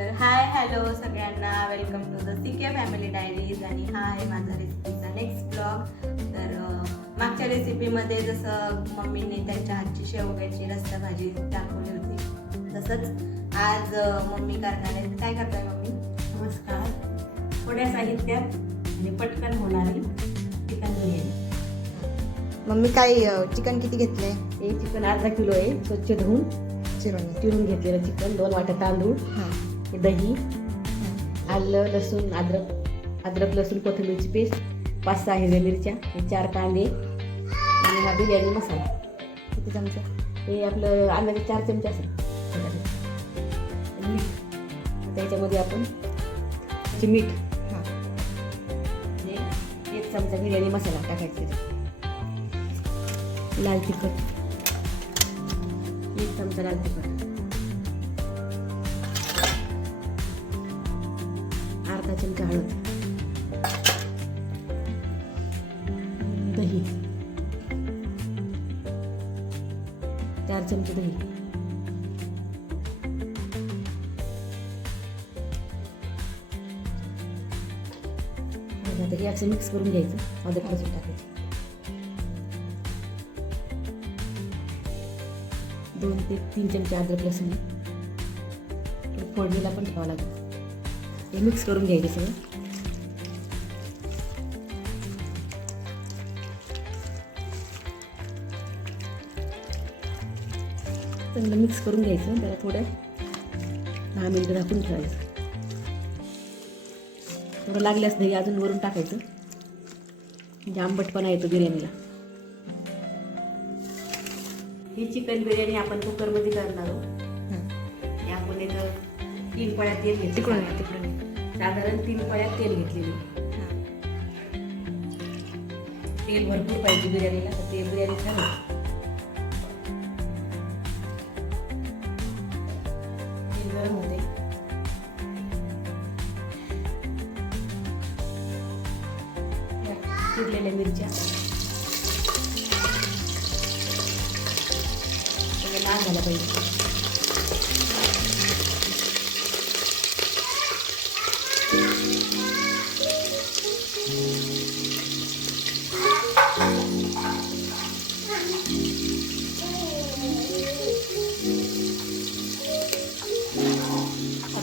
तर hi hello सगळ्यांना, welcome to the CK family diaries. आणि हा आहे माझा रेसिपीचा नेक्स्ट ब्लॉग. तर मागच्या रेसिपीमध्ये जसं मम्मीने त्यांच्या हातची शेवग्याची रस्सा भाजी दाखवली होती, तसंच आज मम्मी करणार आहे. काय करताय मम्मी? नमस्कार. थोड्या साहित्यात आणि पटकन होणारी चिकन बिर्याणी. मम्मी काय चिकन किती घेतलंय? हे चिकन अर्धा किलो आहे, स्वच्छ धुवून चिरून घेतलेलं चिकन. 2 वाट्या तांदूळ, हे दही, आलं लसूण अद्रक लसूण कोथिंबीरची पेस्ट, 5-6 हिरव्या मिरच्या, हे 4 कांदे आणि हा बिर्याणी मसाला. किती चमचे? हे आपलं अंदाजे 4 चमचे असेल. मीठ त्याच्यामध्ये आपण मीठ म्हणजे 1 चमचा बिर्याणी मसाला टाकायचा. लाल तिखट 1 चमचा लाल तिखट, अर्धा चमचा हळद, दही 4 चमचे दही, तरी असं मिक्स करून घ्यायचं. अद्रक लसूण टाकायचं. 2 ते 3 चमचे अद्रक लसूण फोडणीला पण ठेवावं लागेल. हे मिक्स करून घ्यायचं सगळं. चांगलं मिक्स करून घ्यायचं. त्याला थोडं 10 मिनिटं झाकून ठेवायचं. थोडं लागल्यास दही अजून वरून टाकायचं, म्हणजे आंबटपणा येतो बिर्याणीला. ही चिकन बिर्याणी आपण कुकरमध्ये करणार आहोत. आपण एक 3 पळ्या तेल घेतले. साधारण 3 पळ्या तेल घेतलेली. तेल भरपूर पाहिजे बिर्याणीला, तर ते बिर्याणी छान होते. तेल गरम होते. चिरलेल्या मिरच्या लाल झाला पाहिजे.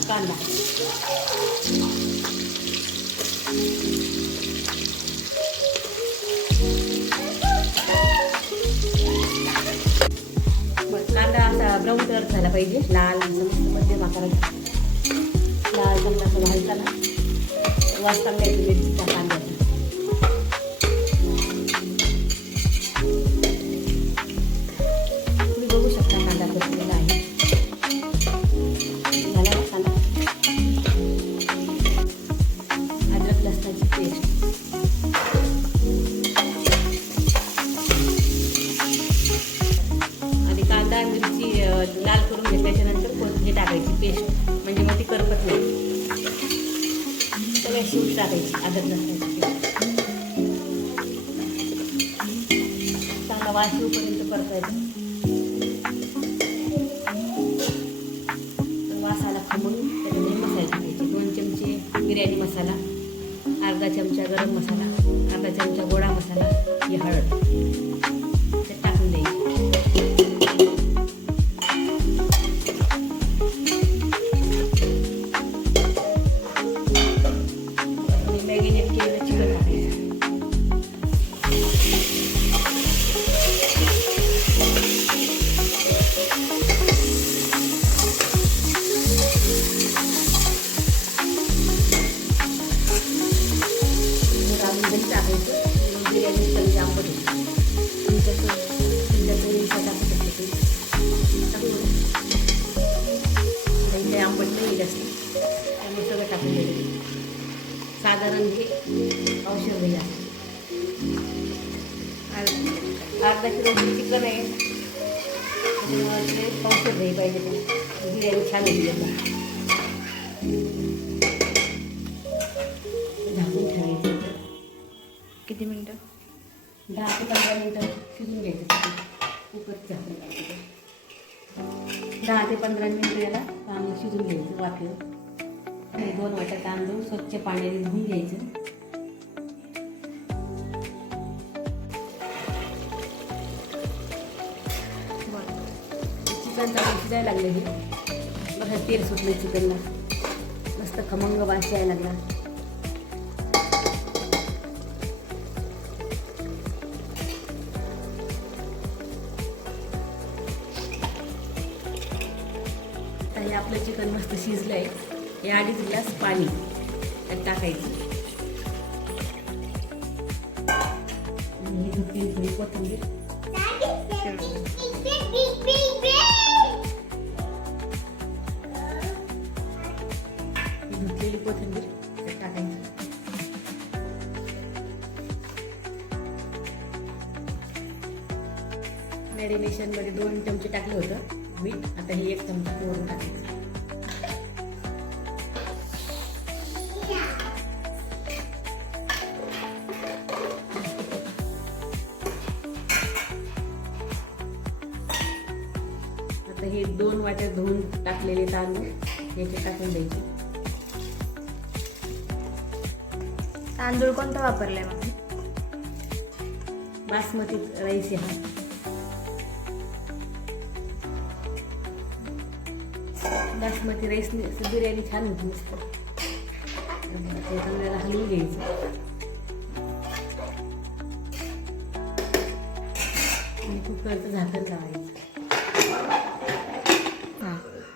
कांदा कांदा असा ब्राऊन कलर झाला पाहिजे. लाल मध्यम आकाराचा लाल चांगला असा भाजला ना, वास चांगला येतो मिरचीच्या कांद्याचा. तुम्ही बघू शकता कांदा परतलेला आहे. झाला ना कांदा. अद्रक लसणाची पेस्ट, कांदा मिरची लाल करून घेतल्याच्यानंतर कोथिंबीर टाकायची पेस्ट, म्हणजे मग ती करपत नाही. सगळ्या सूट टाकायची अद्रक लसणाची पेस्ट. चांगला वास येऊपर्यंत परतायचं. वासाला खमून त्याच्यामध्ये मसाले टाकायचे. 2 चमचे बिर्याणी मसाला, अर्धा चमचा गरम मसाला, अर्धा चमचा गोडा मसाला, ही हळद ते टाकून द्यायची. मॅरिनेट केलेलं चिकन टाकायचं. दही टाकायचं. बिर्याणी सगळी आंबट होती. दही काही आंबट नाही जास्त, त्यामुळे सगळं टाकून द्यायचं. साधारण हे औषध दही आहे. अर्धा किलो चिकन आहे, औषध दही पाहिजे. बिर्याणी छान होती. झाकून ठेवायचं. किती मिनटं? 10 ते 15 मिनटं शिजून घ्यायचं. कुकरचं झाकून 10 ते 15 मिनिटं याला चांगलं शिजून घ्यायचं वाफेवर. हे 2 वाट्या तांदूळ स्वच्छ पाण्याने धुवून घ्यायचं. चिकन चांगलं शिजायला लागले हे बघा, तेल सुटलं चिकनला, मस्त खमंग वास यायला लागला. आता हे आपलं चिकन मस्त शिजलंय. हे 2.5 ग्लास पाणी त्यात टाकायचं. आणि ही धुतलेली थोडी कोथिंबीर, धुतलेली कोथिंबीर त्यात टाकायची. मॅरिनेशन मध्ये 2 चमचे टाकलं होतं मीठ, आता हे 1 चमचा वरून टाकायचं. आता हे 2 वाट्या धुवून टाकलेले तांदूळ याचे टाकून द्यायचे. तांदूळ कोणता वापरलाय मग? बासमती राईस हा. बासमती राईस बिर्याणी छान होती मस्त. ते चांगल्याला हलवून घ्यायचं. आणि कुकरचं झाकण लावायचं.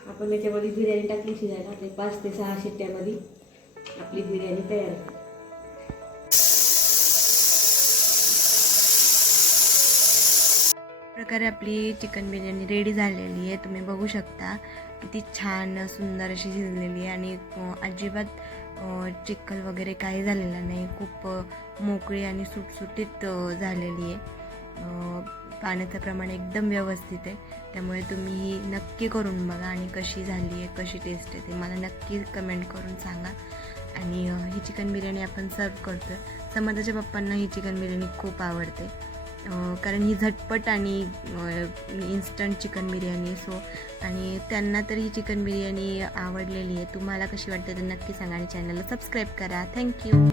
आपण याच्यामध्ये बिर्याणी टाकली शिजायला, ते 5 ते 6 शिट्ट्यामध्ये आपली बिर्याणी तयार आहे. प्रकारे आपली चिकन बिर्याणी रेडी झालेली आहे. तुम्ही बघू शकता किती छान सुंदर अशी शिजलेली आहे आणि अजिबात चिखल वगैरे काही झालेलं नाही. खूप मोकळी आणि सुटसुटीत झालेली आहे. पाण्याचं प्रमाण एकदम व्यवस्थित आहे. त्यामुळे तुम्ही ही नक्की करून बघा आणि कशी झाली आहे, कशी टेस्ट आहे ते मला नक्की कमेंट करून सांगा. आणि ही चिकन बिर्याणी आपण सर्व करतो. समाजाच्या पप्पांना ही चिकन बिर्याणी खूप आवडते, कारण ही झटपट आणि इन्स्टंट चिकन बिर्याणी सो, आणि त्यांना तर ही चिकन बिर्याणी आवडलेली आहे. तुम्हाला कशी वाटते ते नक्की सांगा आणि चॅनलला सबस्क्राईब करा. थँक्यू.